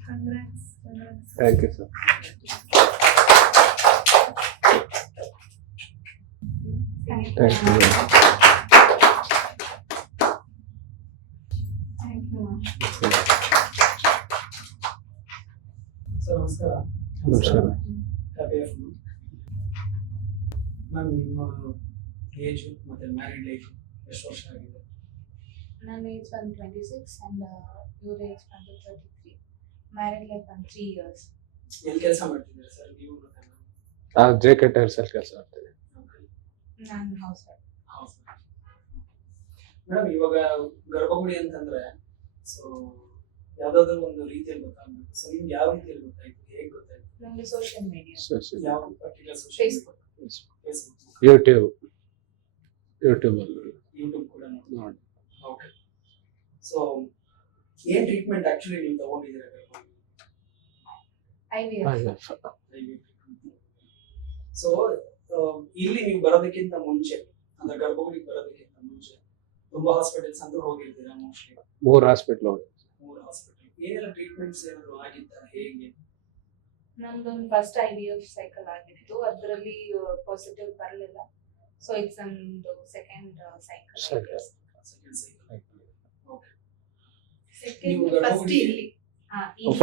Congrats. Congrats. Thank you sir Thank thank you Thank you, ma'am. Sir ನಮಸ್ಕಾರ ನಮಸ್ಕಾರ happy ma'am ನಿಮ್ಮ age ಮತ್ತೆ married life ಎಷ್ಟು ವರ್ಷ ಆಗಿದೆ ನನ್ನ ಏಜ್ ಬಂದು ಟ್ವೆಂಟಿ ಸಿಕ್ಸ್ ಆ್ಯಂಡ್ ಇವ್ರ ಏಜ್ ಬಂದು ತರ್ಟಿ ತ್ರೀ ಮ್ಯಾರಿಡ್ ಲೈಫ್ ಬಂದು ತ್ರೀ ಇಯರ್ಸ್ ಎಲ್ಲಿ ಕೆಲಸ ಮಾಡ್ತಿದ್ದೀರಾ ಸರ್? ನೀವು ಆ ನಾನು? ಜೆ ಕೆ ಟೈರ್ಸ್ ಅಲ್ಲಿ ಕೆಲಸ ಮಾಡ್ತೀನಿ ನಾನು ಹೌಸ್ ವೈಫ್ ಹೌಸ್ ಮೇಡಮ್ ಇವಾಗ ಗರ್ಭಗುಡಿ ಅಂತಂದ್ರೆ ಸೊ ಯಾವ್ದಾದ್ರು ಒಂದು ರೀತಿಯಲ್ಲಿ ಗೊತ್ತಾಗ್ಬೇಕು. ಸೊ ನಿಮ್ಗೆ ಯಾವ ರೀತಿಯಲ್ಲಿ ಗೊತ್ತಾಯ್ತು? ಹೇಗೆ ಗೊತ್ತಾಯ್ತು? ನನಗೆ ಸೋಷಿಯಲ್ ಮೀಡಿಯಾ ಯಾವ particular social Facebook Facebook YouTube YouTube ಅಲ್ಲಿ ಯೂಟ್ಯೂಬ್ ಕೂಡ ನೋಡಿ. ನೋಡಿ. ಓಕೆ ಸೊ ಏನ್ ಟ್ರೀಟ್ಮೆಂಟ್ ಆಕ್ಚುಲಿ ನೀವು ತಗೊಂಡಿದ್ದೀರಾ ಸೊ ಇಲ್ಲಿ ನೀವು ಬರೋದಕ್ಕಿಂತ ಮುಂಚೆ ಅಂದ್ರೆ ಗರ್ಭಗುಡಿಗೆ ಬರೋದಕ್ಕಿಂತ ಮುಂಚೆ ತುಂಬಾ ಹಾಸ್ಪಿಟಲ್ಸ್ ಅಂತ ಹೋಗಿರ್ತೀರಾ ಮೋಸ್ಟ್ಲಿ ಮೂರು ಹಾಸ್ಪಿಟಲ್ ಹೋಗಿ. ಮೂರು ಹಾಸ್ಪಿಟಲ್ ಏನೆಲ್ಲ ಟ್ರೀಟ್ಮೆಂಟ್ಸ್ ಏನಾದ್ರು ಆಗಿತ್ತ ಹೇಗೆ? ನಮ್ದೊಂದು first I V F cycle ಆಗಿತ್ತು. ಅದರಲ್ಲಿ ಪಾಸಿಟಿವ್ ಬರಲಿಲ್ಲ. ಸೊ ಇಟ್ಸ್ ನಮ್ದು second cycle. Second cycle okay second first ಇಲ್ಲಿ. ಹಾ, ಇಲ್ಲಿ. Oh.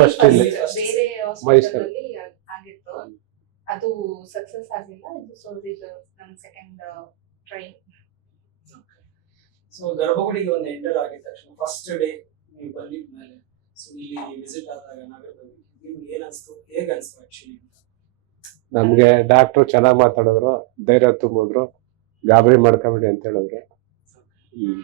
ಬೇರೆ ಅಲ್ಲಿ ಆಗಿತ್ತು. ಅದು ಸಕ್ಸಸ್ ಆಗಿಲ್ಲ ಇದು ಸೊ ಇದು ನಮ್ಮ ಸೆಕೆಂಡ್ ಟ್ರೈ ಸೊ ಗರ್ಭಗುಡಿಗೆ ಒಂದು ಎಂಟರ್ ಆಗಿದ ತಕ್ಷಣ ಫಸ್ಟ್ ಡೇ ನೀವು ಬಂದಿದ ಮೇಲೆ ಸೊ ಇಲ್ಲಿ ವಿಸಿಟ್ ಆದಾಗ ನಗರದಲ್ಲಿ ನಿಮ್ಗೆ ಏನ್ ಅನ್ಸ್ತು? ಹೇಗ್ ಅನ್ಸ್ತು ಆಕ್ಚುಲಿ ನಮ್ಗೆ ಡಾಕ್ಟ್ರು ಚೆನ್ನಾಗಿ ಮಾತಾಡಿದ್ರು ಧೈರ್ಯ ತುಂಬಿದ್ರು ಗಾಬರಿ ಮಾಡ್ಕೊಂಬಿಡಿ ಅಂತ ಹೇಳಿದ್ರು.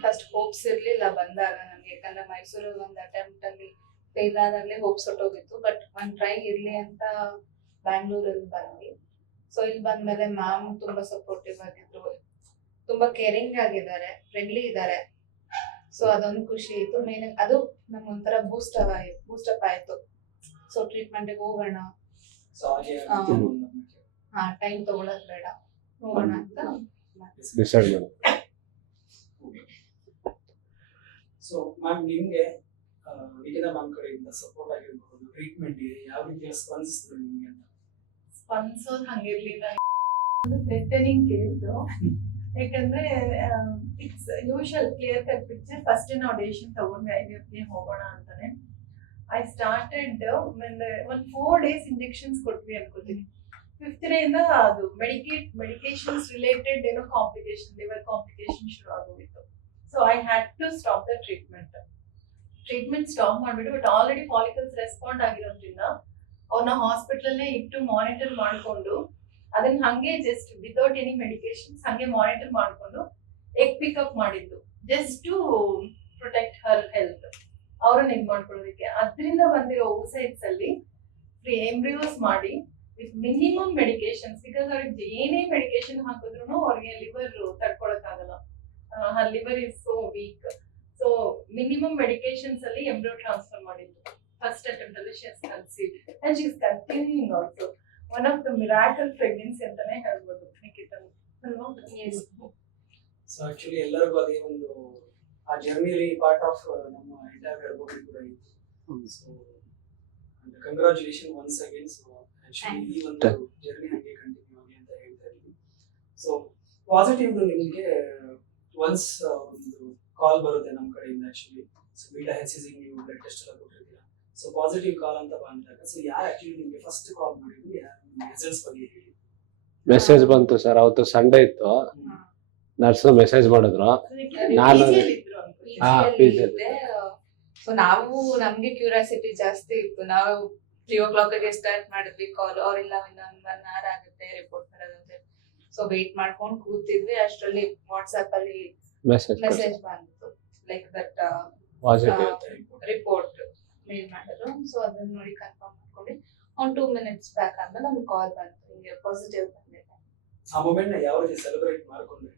ಫಸ್ಟ್ ಹೋಪ್ಸ್ ಇರ್ಲಿಲ್ಲ ಬಂದಾಗ ನಮ್ಗೆ. ಯಾಕಂದ್ರೆ ಮೈಸೂರಲ್ಲಿ ಒಂದು ಅಟೆಂಪ್ಟ್ ಅಲ್ಲಿ ಫೇಲ್ ಆದಾಗ್ಲೇ ಹೋಪ್ಸ್ ಹೋಗಿತ್ತು ಬಟ್ ಒಂದ್ ಟ್ರೈ ಇರ್ಲಿ ಅಂತ ಬ್ಯಾಂಗ್ಳೂರಲ್ಲಿ ಬಂದ್ವಿ. ಸೊ ಇಲ್ಲಿ ಬಂದ್ಮೇಲೆ ಮ್ಯಾಮ್ ತುಂಬಾ ಸಪೋರ್ಟಿವ್ ಆಗಿದ್ರು. ತುಂಬಾ ಕೇರಿಂಗ್ ಆಗಿದ್ದಾರೆ ಫ್ರೆಂಡ್ಲಿ ಇದ್ದಾರೆ. ಸೊ ಅದೊಂದು ಖುಷಿ ಇತ್ತು. ಮೇನ್ ಅದು ನಮ್ಗೆ ಒಂಥರ ಬೂಸ್ಟ್ ಬೂಸ್ಟ್ ಅಪ್ ಆಯ್ತು. ಸೊ ಟ್ರೀಟ್ಮೆಂಟ್ಗೆ ಹೋಗೋಣ. ಹಾ. ಟೈಮ್ ತಗೊಳೋದ್ ಬೇಡ. ಹೋಗೋಣ ಅಂತ ಡಿಸೈಡ್ ಮಾಡಿ. ಸೊ ಮ್ಯಾಮ್ ನಿಮ್ಗೆ ಆ, ಬ್ಯಾಂಕ್ ಕಡೆಯಿಂದ ಸಪೋರ್ಟ್ ಆಗಿರ್ಬೋದು ಟ್ರೀಟ್ಮೆಂಟ್ ಯಾವ ರೀತಿಯ ಸ್ಪಂದಿಸಿದ್ರು ನಿಮ್ಗೆ ಅಂತ? ಸ್ಪಂದಿಸೋದು ಹಂಗಿರ್ಲಿಲ್ಲ. ಥ್ರೆಟನಿಂಗ್ ಕೇಳಿದ್ರು ಯಾಕಂದ್ರೆ it's usual clear cut picture first ನಾವು ಡಿಸಿಷನ್ ತಗೊಂಡ್ವಿ ಐ ಗೆ ಹೋಗೋಣ ಅಂತಾನೆ. ಐ ಸ್ಟಾರ್ಟೆಡ್ ಒಂದು ಫೋರ್ ಡೇಸ್ ಇಂಜೆಕ್ಷನ್ಸ್ ಕೊಟ್ವಿ ಅನ್ಕೋತೀನಿ. ಫಿಫ್ತ್ ಇಂದ ಅದು ಮೆಡಿಕೇಟ್ ಮೆಡಿಕೇಶನ್ಸ್ ರಿಲೇಟೆಡ್ ಏನೋ ಕಾಂಪ್ಲಿಕೇಶನ್ ಲಿವರ್ ಕಾಂಪ್ಲಿಕೇಶನ್ ಶುರು ಆಗೋಗಿತ್ತು. So I had to stop the treatment treatment stop ಮಾಡ್ಬಿಟ್ಟು ಬಟ್ ಆಲ್ರೆಡಿ ಫಾಲಿಕಲ್ಸ್ ರೆಸ್ಪಾಂಡ್ ಆಗಿರೋದ್ರಿಂದ ಅವ್ರನ್ನ ಹಾಸ್ಪಿಟಲ್ ಇಟ್ಟು ಮಾನಿಟರ್ ಮಾಡಿಕೊಂಡು, ಅದನ್ನ ಹಂಗೆ ಜಸ್ಟ್ ವಿತೌಟ್ ಎನಿ ಮೆಡಿಕೇಶನ್ಸ್ ಹಂಗೆ ಮಾನಿಟರ್ ಮಾಡಿಕೊಂಡು ಎಗ್ ಪಿಕಪ್ ಮಾಡಿದ್ದು just to protect her health ಅವ್ರನ್ನ ಇದು ಮಾಡ್ಕೊಳ್ಳೋದಕ್ಕೆ. ಅದರಿಂದ ಬಂದಿರೋ ಓಸೈಟ್ಸ್ ಅಲ್ಲಿ ಫ್ರೀ ಎಂಬ್ರಿಯೋಸ್ ಮಾಡಿ ವಿತ್ ಮಿನಿಮಮ್ ಮೆಡಿಕೇಶನ್ಸ್ ಬಿಕಾಸ್ ಅವ್ರಿಗೆ ಏನೇ ಮೆಡಿಕೇಶನ್ ಹಾಕಿದ್ರು ಅವ್ರಿಗೆ liver ತಡ್ಕೊಳಕ್ಕಾಗಲ್ಲ. Liver is so weak so minimum medications ಅಲ್ಲಿ ಎಂಬ್ರಿಯೋ ಟ್ರಾನ್ಸ್ಫರ್ ಮಾಡಿದ್ರು ಫಸ್ಟ್ ಅಟೆಂಪ್ಟ್ ಅಲ್ಲಿ she has conceived and she is continuing also one of the miracle pregnancy ಅಂತಾನೆ ಹೇಳ್ಬೋದು ನಿಖಿತನ್. ಅಲ್ವಾ. ಸೊ ಆಕ್ಚುಲಿ ಎಲ್ಲರಿಗೂ ಅದೇ ಒಂದು ಆ ಜರ್ನಿಲಿ ಪಾರ್ಟ್ ಆಫ್ ನಮ್ಮ ಎಂಟೈರ್ ಗರ್ಭಗುಡಿ ಕೂಡ ಇತ್ತು. So congratulation once again so actually ಈ ಒಂದು ಜರ್ನಿ ಹಾಗೆ ಕಂಟಿನ್ಯೂ ಆಗಿ ಅಂತ ಹೇಳ್ತಾ ಇದ್ದೀನಿ. ಸೊ ಪಾಸಿಟಿವ್ ನಿಮಗೆ ಒನ್ಸ್ ಕಾಲ್ ಬರುತ್ತೆ ನಮ್ಮ ಕಡೆಯಿಂದ actually so beta H C ನೀವು ಬ್ಲಡ್ ಟೆಸ್ಟ್ ಎಲ್ಲ ಕೊಟ್ಟಿರ್ತೀರಾ. ಸೊ ಪಾಸಿಟಿವ್ ಕಾಲ್ ಅಂತ ಬಂದಾಗ ಸೊ ಯಾರು ಆಕ್ಚುಲಿ ನಿಮಗೆ ಫಸ್ಟ್ ಕಾಲ್ ಮಾಡಿದ್ರು ಯಾರು ಮೆಸೇಜ್ ಬಗ್ಗೆ ಹೇಳಿ? ಮೆಸೇಜ್ ಬಂತು ಸರ್ ಅವತ್ತು ಸಂಡೇ ಇತ್ತು. ನರ್ಸ್ ಮೆಸೇಜ್ ಮಾಡಿದ್ರು. ನಾನು- ಹಾ, ಸೊ ನಾವು ನಮ್ಗೆ ಕ್ಯೂರಿಯಾಸಿಟಿ ಜಾಸ್ತಿ ಇತ್ತು. ನಾವು ತ್ರೀ ಓ ಕ್ಲಾಕ್ಗೆ ಸ್ಟಾರ್ಟ್ ಮಾಡಿದ್ವಿ ಕಾಲ್ ಅವ್ರಿಲ್ಲ ಇನ್ನೊಂದ್ ಒನ್ ಅವರ್ ಆಗುತ್ತೆ ರಿಪೋರ್ಟ್ ಬರೋದಂತೆ. ಸೊ ವೇಟ್ ಮಾಡ್ಕೊಂಡು ಕೂತಿದ್ವಿ. ಅಷ್ಟರಲ್ಲಿ ವಾಟ್ಸ್ಆಪ್ ಅಲ್ಲಿ ಮೆಸೇಜ್ ಮೆಸೇಜ್ ಬಂತು. Like that positive report mail ಮಾಡಿದ್ರು. ಸೊ ಅದನ್ನ ನೋಡಿ ಕನ್ಫರ್ಮ್ ಮಾಡ್ಕೊಂಡು ಒನ್ ಟೂ ಮಿನಿಟ್ಸ್ ಬ್ಯಾಕ್ ಆದ್ಮೇಲೆ ಒಂದು ಕಾಲ್ ಬಂತು. ಹಿಂಗೆ ಪಾಸಿಟಿವ್ ಬಂದಿದೆ. ಆ ಮೊಮೆಂಟ್ನ ಯಾವ ರೀತಿ ಸೆಲೆಬ್ರೇಟ್ ಮಾಡ್ಕೊಂಡ್ರಿ?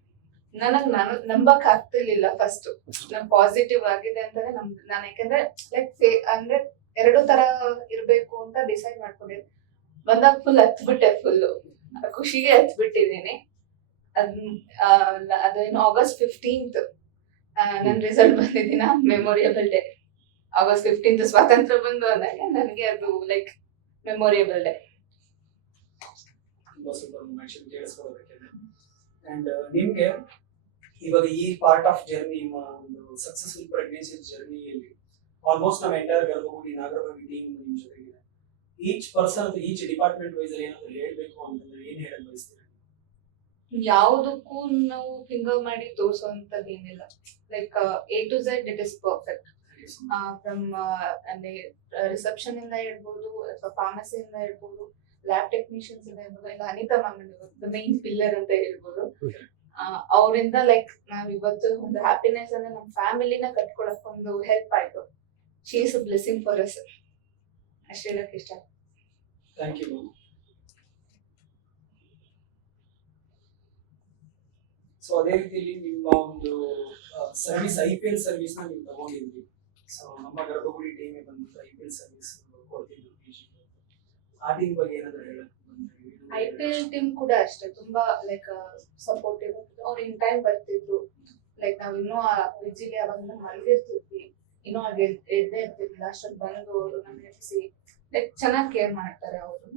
ನನಗ್ ನಾನು ನಂಬಕ್ ಆಗ್ತಿರ್ಲಿಲ್ಲ ಫಸ್ಟ್ ನಮ್ ಪಾಸಿಟಿವ್ ಆಗಿದೆ ಅಂತಾನೆ ನಮ್ ನಾನು ಯಾಕಂದ್ರೆ ಲೈಕ್ ಅಂದ್ರೆ ಎರಡು ತರ ಇರ್ಬೇಕು ಅಂತ ಡಿಸೈಡ್ ಮಾಡ್ಕೊಂಡಿದ್ದೆ. ಬಂದಾಗ ಫುಲ್ ಹತ್ಬಿಟ್ಟೆ ಫುಲ್ ಖುಷಿಗೆ ಲ- ಅದೇನು ಆಗಸ್ಟ್ ಫಿಫ್ಟೀನ್ತ್ ನನ್ನ ರಿಸಲ್ಟ್ ಬಂದಿದ್ದೀನ ಮೆಮೊರಿಯಬಲ್ ಡೇ ಆಗಸ್ಟ್ ಫಿಫ್ಟೀನ್ತ್ ಸ್ವಾತಂತ್ರ್ಯ ಬಂದು ಅಂದಾಗ ನನಗೆ ಅದು ಲೈಕ್ ಮೆಮೊರಿಯಬಲ್ ಡೇ ಅಂಡ್ ನಿಮ್ಗೆ ಇವಾಗ ಈ ಪಾರ್ಟ್ ಆಫ್ ಜರ್ನಿ ನಿಮ್ಮ ಒಂದು ಸಕ್ಸಸ್ಫುಲ್ ಪ್ರೆಗ್ನೆನ್ಸಿ ಜರ್ನಿಯಲ್ಲಿ ಆಲ್ಮೋಸ್ಟ್ ನಮ್ಮ ಎಂಟೈರ್ ಗರ್ಭಗುಡಿ ನಾಗರಭಾವಿ ಟೀಮ್ ನಿಮ್ ಜೊತೆಗಿದೆ ಈಚ್ ಪರ್ಸನ್ ಅಥವಾ ಈಚ್ ಡಿಪಾರ್ಟ್ಮೆಂಟ್ ವೈಸ್ ಏನಾದ್ರು ಹೇಳ್ಬೇಕು ಅಂತಂದ್ರೆ ಏನ್ ಹೇಳಕ್ ಬಯಸ್ತೀರಾ? ಯಾವುದಕ್ಕೂ ನಾವು ಫಿಂಗರ್ ಮಾಡಿ ತೋರಿಸುವಂತದ್ದು ಏನಿಲ್ಲ. Like A to Z it is perfect from ಅಂದ್ರೆ ರಿಸೆಪ್ಷನ್ ಇಂದ ಇರ್ಬೋದು ಅಥವಾ ಫಾರ್ಮಸಿ ಇಂದ ಇರ್ಬೋದು ಲ್ಯಾಬ್ ಟೆಕ್ನಿಷಿಯನ್ಸ್ ಇಂದ ಇರ್ಬೋದು ಇಲ್ಲ ಅನಿತಾ ಮ್ಯಾಮ್ ಇರ್ಬೋದು ಮೈನ್ ಪಿಲ್ಲರ್ ಅಂತ ಹೇಳ್ಬೋದು. ಅವರಿಂದ ಲೈಕ್ ನಾವ್ ಇವತ್ತು ಒಂದು ಹ್ಯಾಪಿನೆಸ್ ಅಂದ್ರೆ ನಮ್ಮ ಫ್ಯಾಮಿಲಿನ ಕಟ್ಕೊಳಕ್ ಒಂದು ಹೆಲ್ಪ್ ಆಯ್ತು. She is a blessing for us ಅಷ್ಟೇ ಹೇಳಕ್ ಇಷ್ಟ. ಥ್ಯಾಂಕ್ ಯು ಸೊ ಅದೇ ರೀತಿಯಲ್ಲಿ ನಿಮ್ಮ ಒಂದು ಸರ್ವಿಸ್ ಐ ಪಿ ಎಲ್ ಸರ್ವಿಸ್ನ ನೀವು ತಗೊಂಡಿದ್ರಿ. ಸೊ ನಮ್ಮ ಗರ್ಭಗುಡಿ ಟೀಮ್ ಬಂದ್ಬಿಟ್ಟು ಐ ಪಿ ಎಲ್ ಸರ್ವಿಸ್ ಕೊಡ್ತಿದ್ರು ಆ ಬಗ್ಗೆ ಏನಾದ್ರು ಹೇಳಕ್ ಐ ಪಿ ಎಲ್ ಟೀಮ್ ಕೂಡ ಅಷ್ಟೇ, ತುಂಬಾ ಲೈಕ್ ಸಪೋರ್ಟಿವ್ ಅವ್ರು ಇನ್ ಟೈಮ್ ಬರ್ತಿದ್ರು. ಲೈಕ್ ನಾವ್ ಇನ್ನೂ ಆ ಬ್ರಿಡ್ಜಿಗೆ ಅವಾಗ ಮಲಗಿರ್ತಿದ್ವಿ. ಇನ್ನೂ ಹಾಗೆ ಎದ್ದೇ ಇರ್ತಿರ್ಲಿಲ್ಲ ಅಷ್ಟೊಂದು ಬಂದು ಅವರು ನಮ್ಗೆ ಎಬ್ಸಿ ಲೈಕ್ ಚೆನ್ನಾಗಿ ಕೇರ್ ಮಾಡ್ತಾರೆ ಅವರು.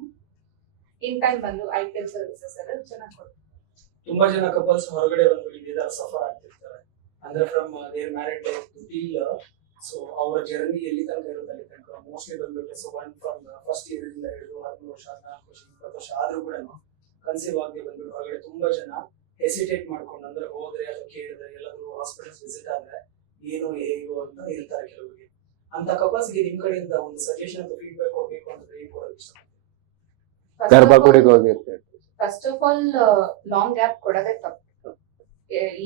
ಇನ್ ಟೈಮ್ ಬಂದು ಐ ಪಿ ಎಲ್ ಸರ್ವಿಸಸ್ ಎಲ್ಲ ಚೆನ್ನಾಗಿ ಕೊಡ್ತಾರೆ. ತುಂಬಾ ಜನ ಕಪಲ್ಸ್ ಹೊರಗಡೆ ಬಂದ್ಬಿಟ್ಟು ಇದೇ ಸಫರ್ ಆಗ್ತಿರ್ತಾರೆ. ಅಂದ್ರೆ from their married life to till so ಅವರ ಜರ್ನಿ ಎಲ್ಲಿ ತನಕ ಇರುತ್ತೆ ಅಲ್ಲಿ ತನಕ? ಮೋಸ್ಟ್ಲಿ ಬಂದ್ಬಿಟ್ಟು so one from first year ಇಂದ ಹಿಡಿದು ಹದಿಮೂರು ವರ್ಷ, ಹದಿನಾಲ್ಕು ವರ್ಷ, ಇಪ್ಪತ್ತು ವರ್ಷ ಆದ್ರೂ ಕೂಡ ಕನ್ಸೀವ್ ಆಗಿ ಬಂದ್ಬಿಟ್ಟು ಹೊರಗಡೆ ತುಂಬಾ ಜನ ಹೆಸಿಟೇಟ್ ಮಾಡ್ಕೊಂಡು, ಅಂದ್ರೆ ಹೋದ್ರೆ ಅಥವಾ ಕೇಳಿದ್ರೆ, ಎಲ್ಲಾದ್ರೂ ಹಾಸ್ಪಿಟಲ್ಸ್ ವಿಸಿಟ್ ಆದ್ರೆ ಏನು, ಹೇಗೋ ಅಂತ ಹೇಳ್ತಾರೆ ಕೆಲವರಿಗೆ. ಅಂತ ಕಪಲ್ಸ್ಗೆ ನಿಮ್ ಕಡೆಯಿಂದ ಒಂದು ಸಜೆಷನ್ ಅಥವಾ ಫೀಡ್ಬ್ಯಾಕ್ ಕೊಡ್ಬೇಕು ಅಂತ ಹೇಳಿ ಕೊಡೋದು ಇಷ್ಟ ಗರ್ಭಗುಡಿಗೆ ಹೋಗಿರ್ತೇವೆ. First of all long gap ಕೊಡೋದೇ ತಪ್ಪು.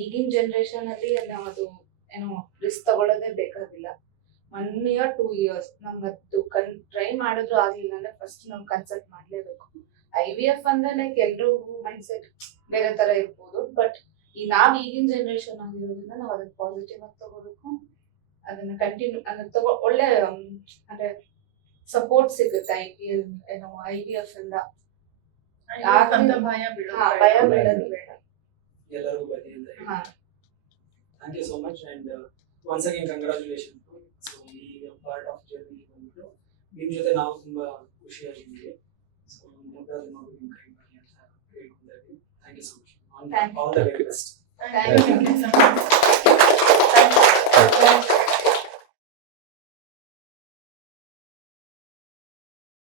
ಈಗಿನ ಜನರೇಷನ್ ಅಲ್ಲಿ ನಾವು ಅದು ಏನು ರಿಸ್ಕ್ ತಗೊಳ್ಳೋದೇ ಬೇಕಾಗಿಲ್ಲ. ಒನ್ ಇಯರ್ ಟೂ ಇಯರ್ಸ್ ನಮ್ಗದು ಕನ್ ಟ್ರೈ ಮಾಡಿದ್ರು ಆಗ್ಲಿಲ್ಲ ಅಂದ್ರೆ ಫಸ್ಟ್ ನಾವು ಕನ್ಸಲ್ಟ್ ಮಾಡ್ಲೇಬೇಕು. ಐ ವಿ ಎಫ್ ಅಂದ್ರೆ ಲೈಕ್ ಎಲ್ರಿಗೂ ಮೈಂಡ್ ಸೆಟ್ ಬೇರೆ ತರ ಇರ್ಬೋದು ಬಟ್ ಈ ನಾವ್ ಈಗಿನ ಜನರೇಷನ್ ಆಗಿರೋದ್ರಿಂದ ನಾವು ಅದನ್ನ ಪಾಸಿಟಿವ್ ಆಗಿ ತಗೋಬೇಕು. ಅದನ್ನ ಕಂಟಿನ್ಯೂ ಅದನ್ನ ತಗೋ, ಒಳ್ಳೆ ಅಂದ್ರೆ ಸಪೋರ್ಟ್ ಸಿಗುತ್ತೆ ಐ ಪಿ ಎಲ್ ಏನೋ ಐ ವಿ ಎಫ್ ಇಂದ. ಅಂತ ಭಯ ಬಿಡೋದು ಹಾ, ಬೇಡ. ಭಯ ಬೀಳೋದು ಬೇಡ. ಎಲ್ಲರಿಗೂ ಬನ್ನಿ ಅಂತ ಹೇಳಿ. ಹಾ. Thank you so much and once again congratulation so ಈ ಪಾರ್ಟ್ ಆಫ್ ಜರ್ನಿ ಬಂದ್ಬಿಟ್ಟು ನಿಮ್ ಜೊತೆ ನಾವು ತುಂಬಾ ಖುಷಿಯಾಗಿದ್ದೀವಿ ಸೊ ಮುಂದೆ ನೋಡಿ ನಿಮ್ಮ ಕೈ ಮಾಡಿ ಅಂತ ಹೇಳ್ಕೊಂಡ್ರಿ thank you so much Thank you. All the very best Thank you. So much. Thank you.